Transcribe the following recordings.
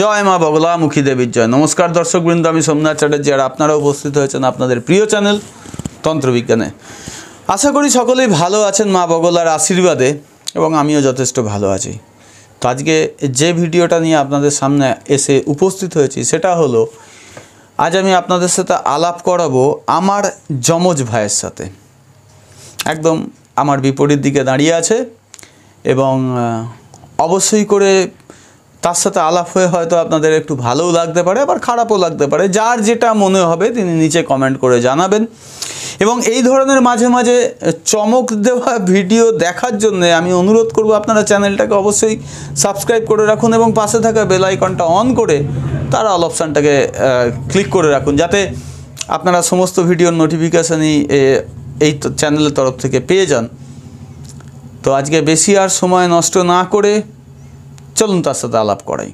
জয় মা বগলামুখী দেবীর জয়। নমস্কার দর্শকবৃন্দ, আমি সোমনাথ চ্যাটার্জি আর আপনারা উপস্থিত হয়েছেন আপনাদের প্রিয় চ্যানেল তন্ত্রবিজ্ঞানে। আশা করি সকলেই ভালো আছেন মা বগলার আশীর্বাদে, এবং আমিও যথেষ্ট ভালো আছি। তো আজকে যে ভিডিওটা নিয়ে আপনাদের সামনে এসে উপস্থিত হয়েছি সেটা হলো, আজ আমি আপনাদের সাথে আলাপ করাবো আমার যমজ ভাইয়ের সাথে। একদম আমার বিপরীত দিকে দাঁড়িয়ে আছে এবং অবশ্যই করে তার সাথে আলাপ হয়ে হয়তো আপনাদের একটু ভালোও লাগতে পারে, আবার খারাপও লাগতে পারে। যার যেটা মনে হবে তিনি নিচে কমেন্ট করে জানাবেন। এবং এই ধরনের মাঝে মাঝে চমক দেওয়া ভিডিও দেখার জন্য আমি অনুরোধ করব আপনারা চ্যানেলটাকে অবশ্যই সাবস্ক্রাইব করে রাখুন এবং পাশে থাকা বেল আইকনটা অন করে তার অল অপশানটাকে ক্লিক করে রাখুন, যাতে আপনারা সমস্ত ভিডিওর নোটিফিকেশানই এই চ্যানেলের তরফ থেকে পেয়ে যান। তো আজকে বেশি আর সময় নষ্ট না করে চলুন তার সাথে আলাপ করাই।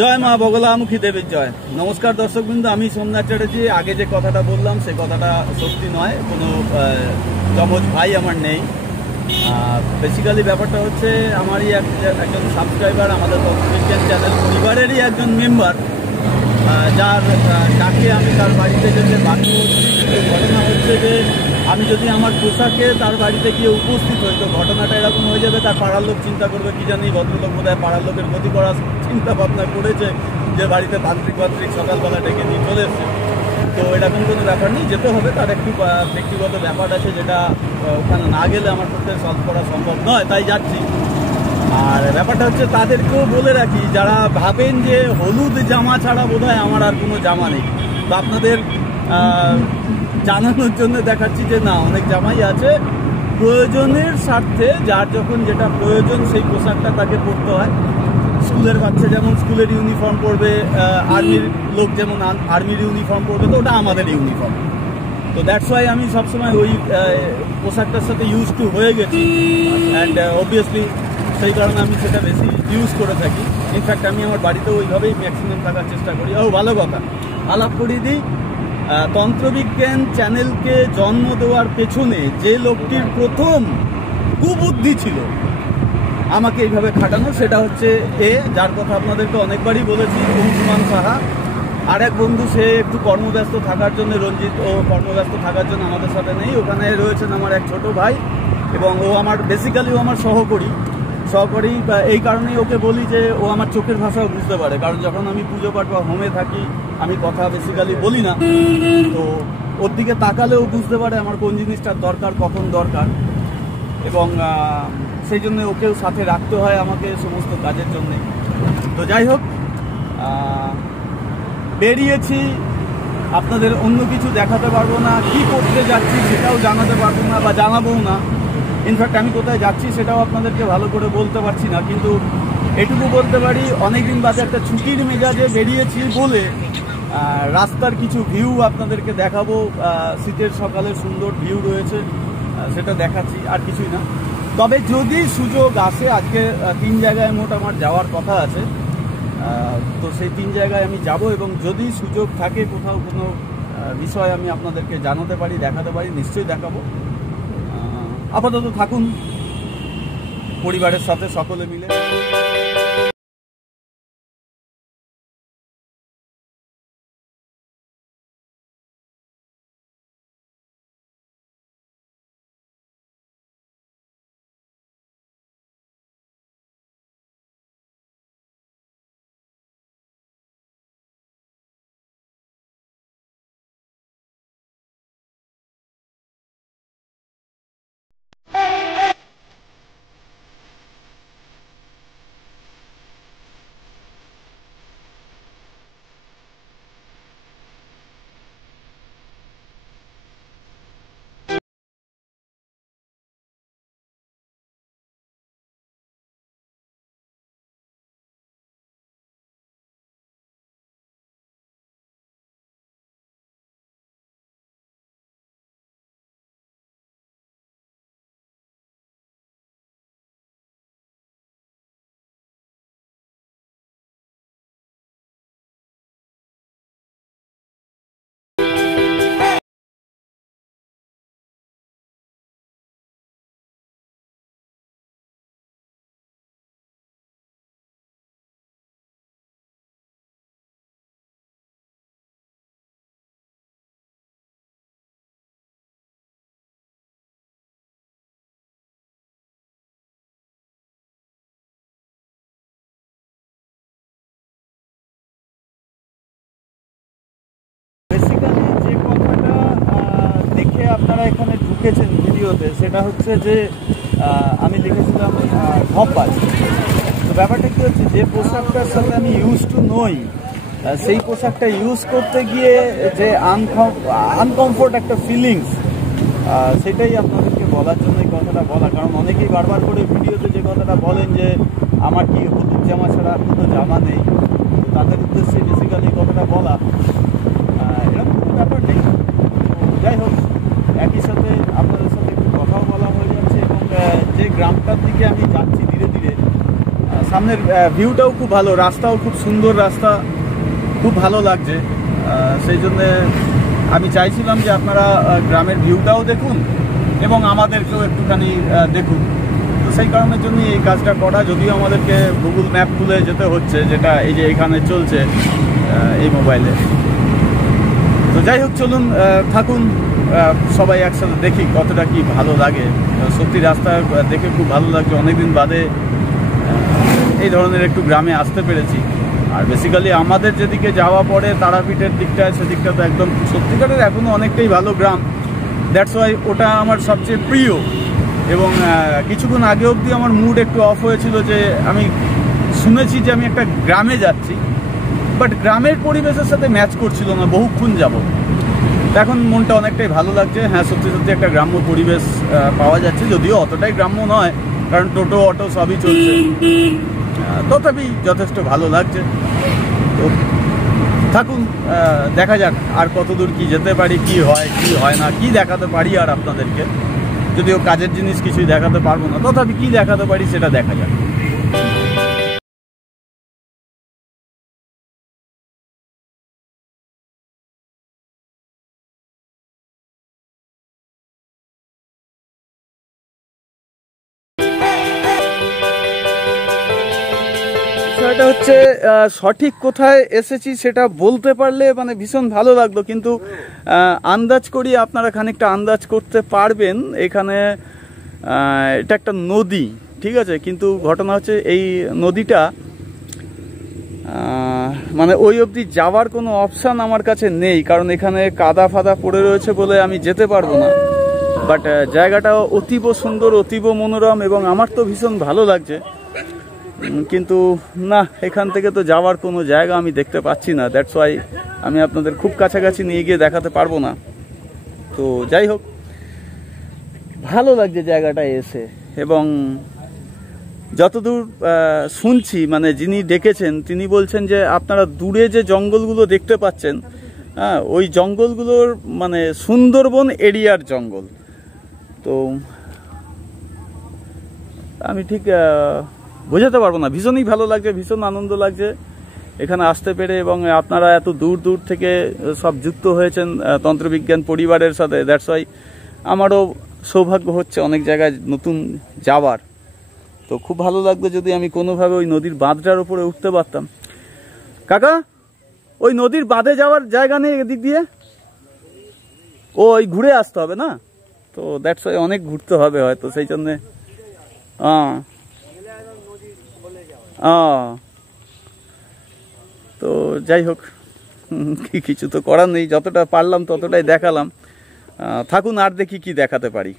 জয় মা বগলামুখী দেবীর জয়। নমস্কার দর্শকবৃন্দ, আমি সোমনাথ চ্যাটার্জি। আগে যে কথাটা বললাম সেই কথাটা সত্যি নয়, কোনো যমজ ভাই আমার নেই। বেসিক্যালি ব্যাপারটা হচ্ছে, আমারই একজন সাবস্ক্রাইবার, আমাদের তন্ত্রবিজ্ঞান চ্যানেল পরিবারেরই একজন মেম্বার, যাকে আমি তার বাড়িতে যেতে বাধ্য হচ্ছি। ঘটনা হচ্ছে যে আমি যদি আমার পোশাকে তার বাড়িতে গিয়ে উপস্থিত হই, তো ঘটনাটা এরকম হয়ে যাবে, তার পাড়ার লোক চিন্তা করবে কি জানি ভদ্রলোক বোধহয় পাড়ার লোকের ক্ষতি করার চিন্তা ভাবনা করেছে, যে বাড়িতে তান্ত্রিক সকালবেলা ডেকে নিয়ে চলে এসছে। তো এরকম কোনো ব্যাপার নেই, যেতে হবে। তার একটু ব্যক্তিগত ব্যাপার আছে, যেটা ওখানে না গেলে আমার পক্ষে সলভ করা সম্ভব নয়, তাই যাচ্ছি। আর ব্যাপারটা হচ্ছে, তাদেরকেও বলে রাখি যারা ভাবেন যে হলুদ জামা ছাড়া বোধহয় আমার আর কোনো জামা নেই, তো আপনাদের জানানোর জন্য দেখাচ্ছি যে না, অনেক জামাই আছে। প্রয়োজনের স্বার্থে যার যখন যেটা প্রয়োজন সেই পোশাকটা তাকে পরতে হয়। স্কুলের বাচ্চা যেমন স্কুলের ইউনিফর্ম পরবে, আর্মির লোক যেমন আর্মির ইউনিফর্ম পরবে, তো ওটা আমাদের ইউনিফর্ম। তো দ্যাটস ওয়াই আমি সবসময় ওই পোশাকটার সাথে ইউজ টু হয়ে গেছি, অ্যান্ড অবভিয়াসলি সেই কারণে আমি সেটা বেশি ইউজ করে থাকি। ইনফ্যাক্ট আমি আমার বাড়িতেও ওইভাবেই ম্যাক্সিমাম থাকার চেষ্টা করি। ভালো কথা, আলাপ করিয়ে দিই। তন্ত্রবিজ্ঞান চ্যানেলকে জন্ম দেওয়ার পেছনে যে লোকটির প্রথম কুবুদ্ধি ছিল আমাকে এইভাবে খাটানো, সেটা হচ্ছে যার কথা আপনাদেরকে অনেকবারই বলেছি, অংশুমান সাহা। আর এক বন্ধু, সে একটু কর্মব্যস্ত থাকার জন্য, রঞ্জিত, ও কর্মব্যস্ত থাকার জন্য আমাদের সাথে নেই। ওখানে রয়েছেন আমার এক ছোট ভাই, এবং ও আমার বেসিক্যালি ও আমার সহকর্মী। এই কারণেই ওকে বলি যে ও আমার চোখের ভাষাও বুঝতে পারে, কারণ যখন আমি পুজো পাঠ বা হোমে থাকি আমি কথা বেসিক্যালি বলি না, তো ওর দিকে তাকালেও বুঝতে পারে আমার কোন জিনিসটার দরকার, কখন দরকার। এবং সেই জন্য ওকেও সাথে রাখতে হয় আমাকে সমস্ত কাজের জন্যে। তো যাই হোক, বেরিয়েছি, আপনাদের অন্য কিছু দেখাতে পারবো না, কি করতে যাচ্ছি সেটাও জানাতে পারবো না বা জানাবোও না। ইনফ্যাক্ট আমি কোথায় যাচ্ছি সেটাও আপনাদেরকে ভালো করে বলতে পারছি না, কিন্তু এটুকু বলতে পারি, অনেকদিন বাদে একটা ছুটির মেজাজে বেরিয়েছি বলে রাস্তার কিছু ভিউ আপনাদেরকে দেখাবো। শীতের সকালে সুন্দর ভিউ রয়েছে, সেটা দেখাচ্ছি, আর কিছুই না। তবে যদি সুযোগ আসে, আজকে 3 জায়গায় মোট আমার যাওয়ার কথা আছে, তো সেই 3 জায়গায় আমি যাব, এবং যদি সুযোগ থাকে কোথাও কোনো বিষয় আমি আপনাদেরকে জানাতে পারি, দেখাতে পারি, নিশ্চয়ই দেখাবো। আপাতত থাকুন পরিবারের সাথে সকলে মিলে। বেসিক্যালি যে কথাটা দেখে আপনারা এখানে ঢুকেছেন ভিডিওতে, সেটা হচ্ছে যে আমি লিখেছিলাম ধপাস। তো ব্যাপারটা কী হচ্ছে, যে পোশাকটার সাথে আমি ইউজ টু নই, সেই পোশাকটা ইউজ করতে গিয়ে যে আনকমফোর্ট একটা ফিলিংস, সেটাই আপনাদেরকে বলার জন্য এই কথাটা বলা। কারণ অনেকেই বারবার করে ভিডিওতে যে কথাটা বলেন যে আমার কি হলুদ জামা ছাড়া কোনো জামা নেই, তো তাদের উদ্দেশ্যে বেসিক্যালি কথাটা বলা। এরকম কোনো ব্যাপার নেই। তো যাই হোক, একই সাথে আপনাদের সাথে একটু কথাও বলা হয়ে যাচ্ছে, এবং যে গ্রামটার দিকে আমি যাচ্ছি ধীরে ধীরে, সামনের ভিউটাও খুব ভালো, রাস্তাও খুব সুন্দর, রাস্তা খুব ভালো লাগছে। সেই জন্যে আমি চাইছিলাম যে আপনারা গ্রামের ভিউটাও দেখুন এবং আমাদেরকেও একটুখানি দেখুন। তো সেই কারণের জন্যই এই কাজটা করা, যদিও আমাদেরকে গুগল ম্যাপ খুলে যেতে হচ্ছে, যেটা এই যে এখানে চলছে এই মোবাইলে। তো যাই হোক, চলুন থাকুন, সবাই একসাথে দেখি কতটা কি ভালো লাগে। সত্যি রাস্তা দেখে খুব ভালো লাগছে, অনেকদিন বাদে এই ধরনের একটু গ্রামে আসতে পেরেছি। আর বেসিক্যালি আমাদের যেদিকে যাওয়া পড়ে তারাপীঠের দিকটায়, সেদিকটা তো একদম সত্যিকারের এখনও অনেকটাই ভালো গ্রাম। দ্যাটস ওয়াই ওটা আমার সবচেয়ে প্রিয়। এবং কিছুক্ষণ আগে অবধি আমার মুড একটু অফ হয়েছিল, যে আমি শুনেছি যে আমি একটা গ্রামে যাচ্ছি, বাট গ্রামের পরিবেশের সাথে ম্যাচ করছিল না বহুক্ষণ যাবত। এখন মনটা অনেকটাই ভালো লাগছে। হ্যাঁ, সত্যি সত্যি একটা গ্রাম্য পরিবেশ পাওয়া যাচ্ছে, যদিও অতটাই গ্রাম্য নয়, কারণ টোটো অটো সবই চলছে, তথাপি যথেষ্ট ভালো লাগছে। তো থাকুন, দেখা যাক আর কতদূর কি যেতে পারি, কি হয় কি হয় না, কি দেখাতে পারি আর আপনাদেরকে। যদিও কাজের জিনিস কিছুই দেখাতে পারবো না, তথাপি কি দেখাতে পারি সেটা দেখা যাক। বিষয়টা হচ্ছে সঠিক কোথায় এসেছি সেটা বলতে পারলে মানে ভীষণ ভালো লাগতো, কিন্তু আন্দাজ করি আপনারা খানিকটা আন্দাজ করতে পারবেন। এখানে এটা একটা নদী, ঠিক আছে, কিন্তু ঘটনা হচ্ছে এই নদীটা মানে ওই অবধি যাওয়ার কোনো অপশান আমার কাছে নেই, কারণ এখানে কাদা ফাদা পড়ে রয়েছে বলে আমি যেতে পারবো না। বাট জায়গাটা অতীব সুন্দর, অতীব মনোরম, এবং আমার তো ভীষণ ভালো লাগছে। কিন্তু না, এখান থেকে তো যাওয়ার কোনো জায়গা আমি দেখতে পাচ্ছি না। দ্যাটস ওয়াই আমি আপনাদের খুব কাছাকাছি নিয়ে গিয়ে দেখাতে পারবো না। তো যাই হোক, ভালো লাগছে জায়গাটায় এসে। এবং যতদূর শুনছি, মানে যিনি ডেকেছেন তিনি বলছেন যে আপনারা দূরে যে জঙ্গলগুলো দেখতে পাচ্ছেন, হ্যাঁ, ওই জঙ্গলগুলোর মানে সুন্দরবন এরিয়ার জঙ্গল। তো আমি ঠিক বোঝাতে পারবো না, ভীষণই ভালো লাগছে, ভীষণ আনন্দ লাগছে এখানে আসতে পেরে। এবং আপনারা এত দূর দূর থেকে সব যুক্ত হয়েছেন তন্ত্রবিজ্ঞান পরিবারের সাথে। দ্যাটস ওয়াই আমারও সৌভাগ্য হচ্ছে অনেক জায়গায় নতুন যাওয়ার। তো খুব ভালো লাগতো যদি আমি কোনোভাবে ওই নদীর বাঁধটার উপরে উঠতে পারতাম। কাকা, ওই নদীর বাঁধে যাওয়ার জায়গা নেই এদিক দিয়ে? ওই ঘুরে আসতে হবে না? তো দ্যাটস ওয়াই অনেক ঘুরতে হবে হয়তো, সেই জন্যে। তো যাই হোক, কিছু তো করার নেই, যতটা পারলাম ততটাই দেখালাম। থাকুন আর দেখি কি দেখাতে পারি।